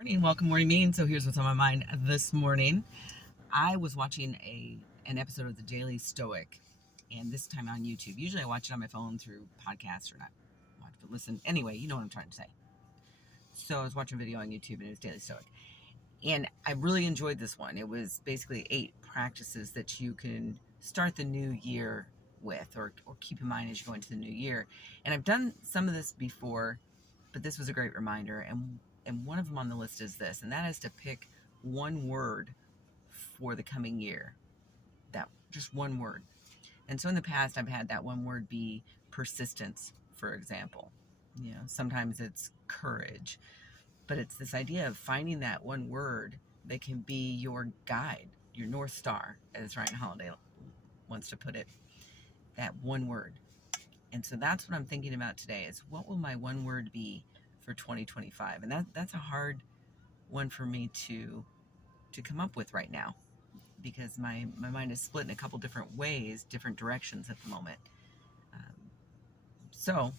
Morning, welcome morning meeting. So here's what's on my mind this morning. I was watching an episode of the Daily Stoic, and this time on YouTube. Usually I watch it on my phone through podcasts or not watch but listen. Anyway, you know what I'm trying to say. So I was watching a video on YouTube and it was Daily Stoic. And I really enjoyed this one. It was basically 8 practices that you can start the new year with or keep in mind as you go into the new year. And I've done some of this before, but this was a great reminder. And one of them on the list is this, and that is to pick one word for the coming year. That just one word. And so in the past, I've had that one word be persistence, for example. Sometimes it's courage, but it's this idea of finding that one word that can be your guide, your North Star, as Ryan Holiday wants to put it, that one word. And so that's what I'm thinking about today is what will my one word be for 2025? And that's a hard one for me to come up with right now because my mind is split in a couple different ways, different directions at the moment. So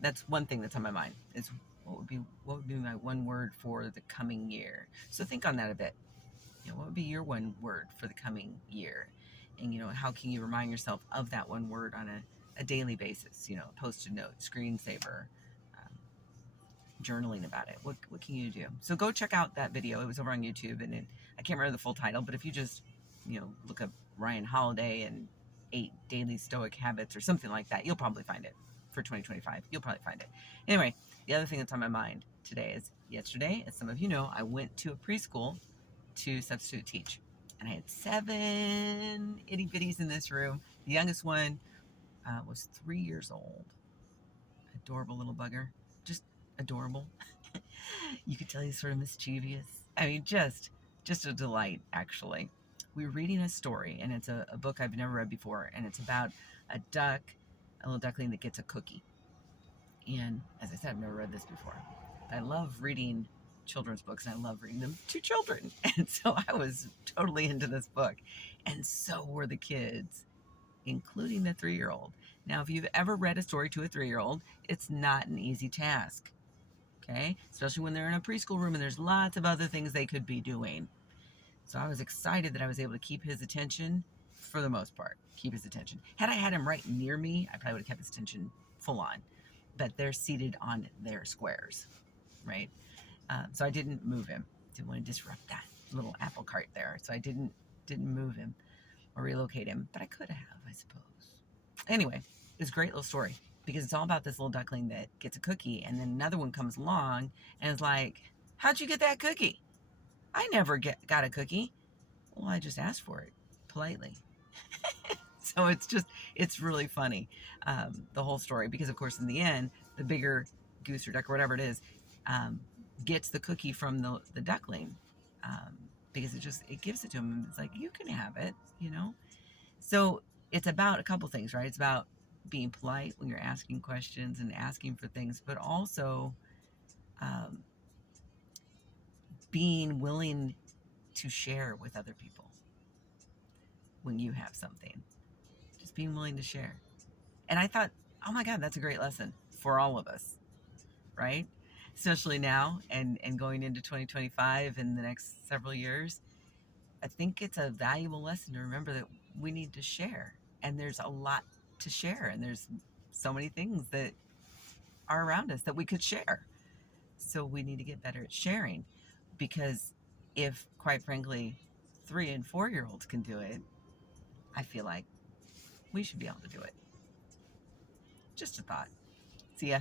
that's one thing that's on my mind is what would be my one word for the coming year. So think on that a bit. What would be your one word for the coming year? And how can you remind yourself of that one word on a daily basis? Post-it note, screensaver, journaling about it. What can you do? So go check out that video. It was over on YouTube, and I can't remember the full title, but if you just look up Ryan Holiday and 8 daily stoic habits or something like that, you'll probably find it for 2025. You'll probably find it. Anyway, the other thing that's on my mind today is yesterday, as some of you know, I went to a preschool to substitute teach, and I had 7 itty bitties in this room. The youngest one was 3 years old. Adorable little bugger. Just adorable. You could tell he's sort of mischievous. I mean, just a delight, actually. We were reading a story, and it's a book I've never read before, and it's about a duck, a little duckling that gets a cookie. And as I said, I've never read this before. I love reading children's books, and I love reading them to children. And so I was totally into this book, and so were the kids, including the 3-year-old. Now, if you've ever read a story to a 3-year-old, it's not an easy task. Okay? Especially when they're in a preschool room and there's lots of other things they could be doing. So I was excited that I was able to keep his attention for the most part. Keep his attention. Had I had him right near me, I probably would have kept his attention full on. But they're seated on their squares, right? So I didn't move him. Didn't want to disrupt that little apple cart there. So I didn't move him or relocate him. But I could have, I suppose. Anyway, it was a great little story because it's all about this little duckling that gets a cookie, and then another one comes along and is like, how'd you get that cookie? I never got a cookie. Well, I just asked for it politely. So it's really funny, the whole story, because of course in the end, the bigger goose or duck or whatever it is, gets the cookie from the duckling, because it gives it to him. It's like, you can have it, So it's about a couple things, right? It's about being polite when you're asking questions and asking for things, but also being willing to share with other people when you have something. Just being willing to share. And I thought, oh my God, that's a great lesson for all of us, right? Especially now and going into 2025 and the next several years. I think it's a valuable lesson to remember that we need to share. And there's a lot to share. And there's so many things that are around us that we could share. So we need to get better at sharing, because if, quite frankly, 3 and 4-year-olds can do it, I feel like we should be able to do it. Just a thought. See ya.